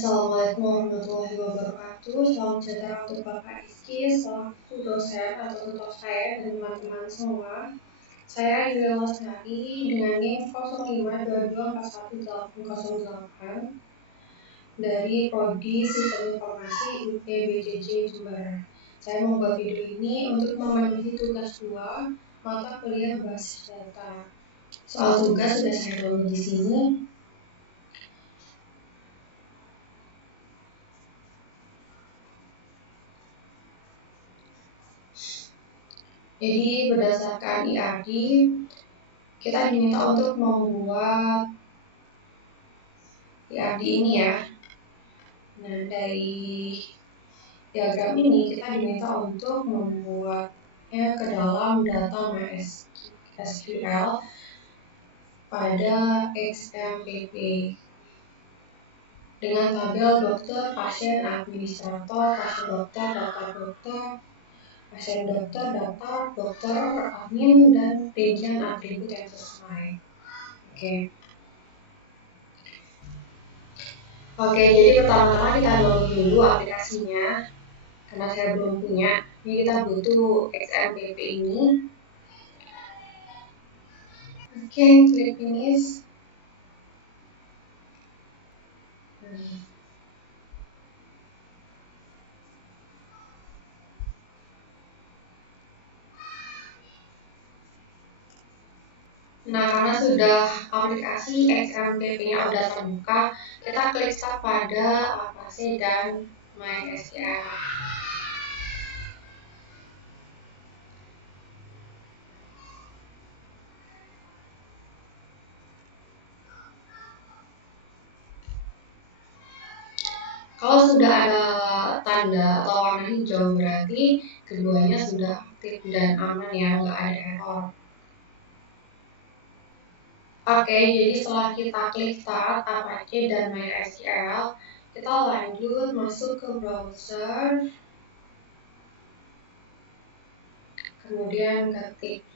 Assalamualaikum warahmatullahi wabarakatuh. Salam sejahtera untuk Bapak Rizky selaku dosen atau tutor saya dan teman-teman semua. Saya Yulia Lestari dengan NIM 0522418808 dari Prodi Sistem Informasi UPBJJ Jember. Saya membuat video ini untuk memenuhi tugas 2 mata kuliah berbasis data. Soal tugas sudah saya tulis di sini. Jadi berdasarkan IAD, kita diminta untuk membuat IAD ini ya. Nah, dari diagram ini kita diminta untuk membuatnya ke dalam data MySQL pada XMPP dengan tabel dokter, pasien, administrator, pasien dokter, daftar dokter, pasien dokter, daftar dokter, admin, dan rincian atribut yang sesuai. Oke, jadi pertama-tama kita download dulu aplikasinya karena saya belum punya. Jadi kita butuh XMPP ini. Oke, klik finish. Nah, karena sudah aplikasi XMPP-nya sudah terbuka, kita klik start pada aplikasi dan MySQL. Kalau sudah ada tanda atau warna hijau berarti keduanya sudah aktif dan aman ya, nggak ada error. Oke, jadi setelah kita klik start Apache dan MySQL, kita lanjut masuk ke browser, kemudian ketik.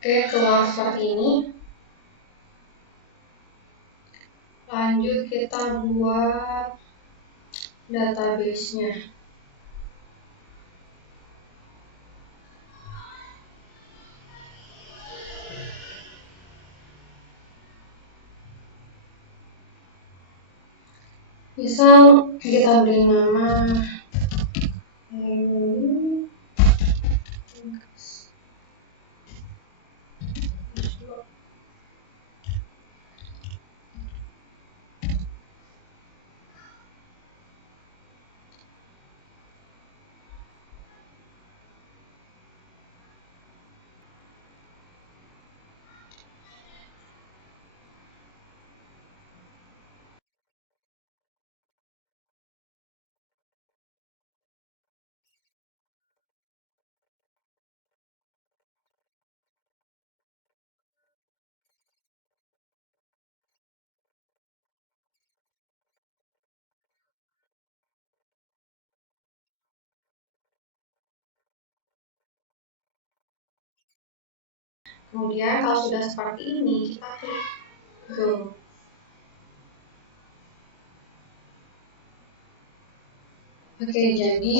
Oke, keluar seperti ini. Lanjut kita buat database-nya. Misal kita beri nama kemudian kalau sudah seperti ini kita klik go. Oke, jadi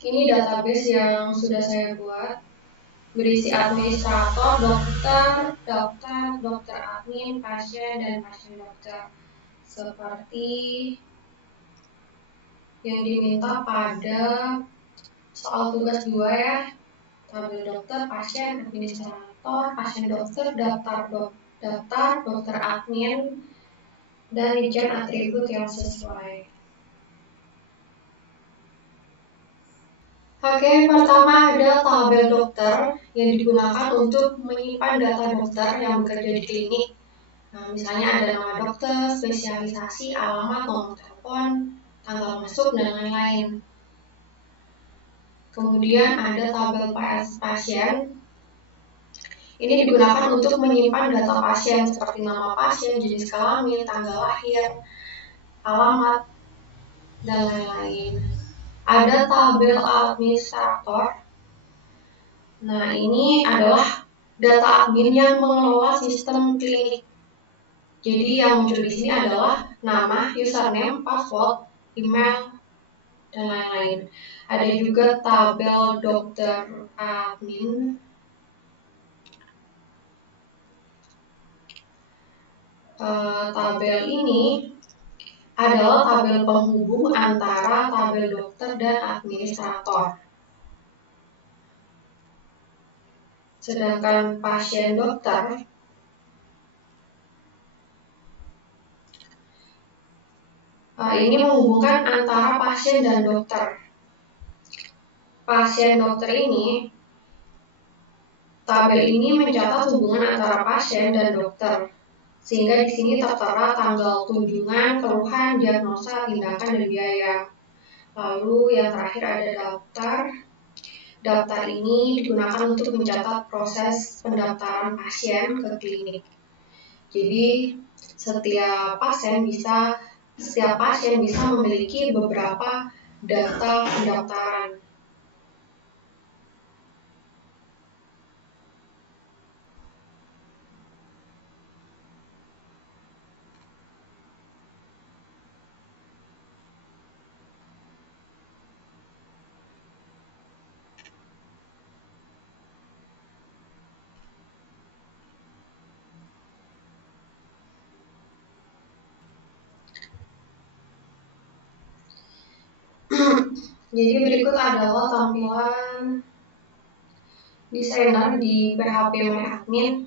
ini database yang sudah saya buat berisi administrator, dokter, daftar, dokter admin, pasien, dan pasien dokter seperti yang diminta pada soal tugas 2 ya, tabel dokter, pasien, administrator, pasien dokter, daftar dokter admin, dan rincian atribut yang sesuai. Oke, pertama ada tabel dokter yang digunakan untuk menyimpan data dokter yang bekerja di klinik Nah, misalnya ada nama dokter, spesialisasi, alamat, nomor telepon, tanggal masuk, dan lain-lain. Kemudian ada tabel pasien. Ini digunakan untuk menyimpan data pasien seperti nama pasien, jenis kelamin, tanggal lahir, alamat, dan lain-lain. Ada tabel administrator. Nah, ini adalah data admin yang mengelola sistem klinik. Jadi yang muncul di sini adalah nama, username, password, email, dan lain-lain. Ada juga tabel dokter admin. Tabel ini adalah tabel penghubung antara tabel dokter dan administrator. Sedangkan pasien dokter ini menghubungkan antara pasien dan dokter. Pasien dokter ini, tabel ini mencatat hubungan antara pasien dan dokter, sehingga di sini tertera tanggal kunjungan, keluhan, diagnosa, tindakan, dan biaya. Lalu yang terakhir ada daftar. Daftar ini digunakan untuk mencatat proses pendaftaran pasien ke klinik. Jadi setiap pasien bisa memiliki beberapa data pendaftaran. Jadi berikut adalah tampilan desainer di PHP MyAdmin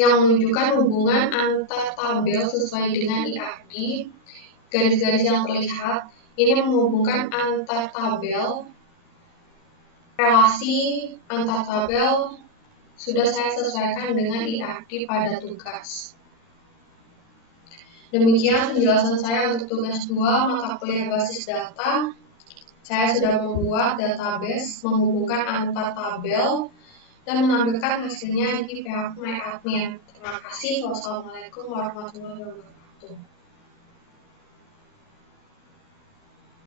yang menunjukkan hubungan antar tabel sesuai dengan IAD. Garis-garis yang terlihat ini menghubungkan antar tabel. Relasi antar tabel sudah saya sesuaikan dengan IAD pada tugas. Demikian penjelasan saya untuk tugas 2 mata kuliah basis data. Saya sudah membuat database menghubungkan antar tabel dan menampilkan hasilnya di PHP MyAdmin. Terima kasih. Wassalamualaikum warahmatullahi wabarakatuh.